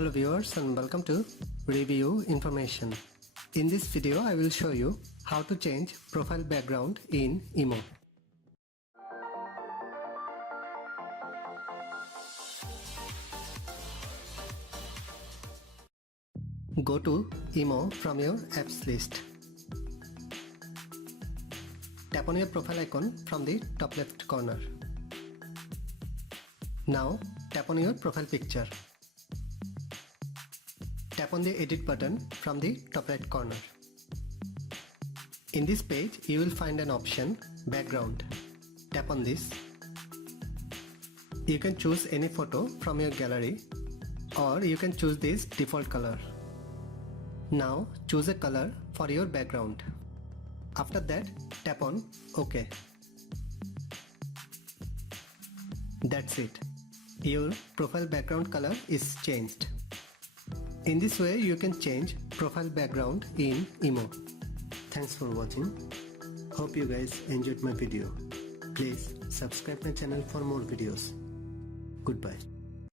Hello viewers and welcome to Review Information. In this video I will show you how to change profile background in Imo. Go to Imo from your apps list. Tap on your profile icon from the top left corner. Now tap on your profile picture. Tap on the edit button from the top right corner. In this page you will find an option background. Tap on this. You can choose any photo from your gallery or you can choose this default color. Now choose a color for your background. After that tap on OK. That's it. Your profile background color is changed. In this way you can change profile background in Imo. Thanks for watching. Hope you guys enjoyed my video. Please subscribe my channel for more videos. Goodbye.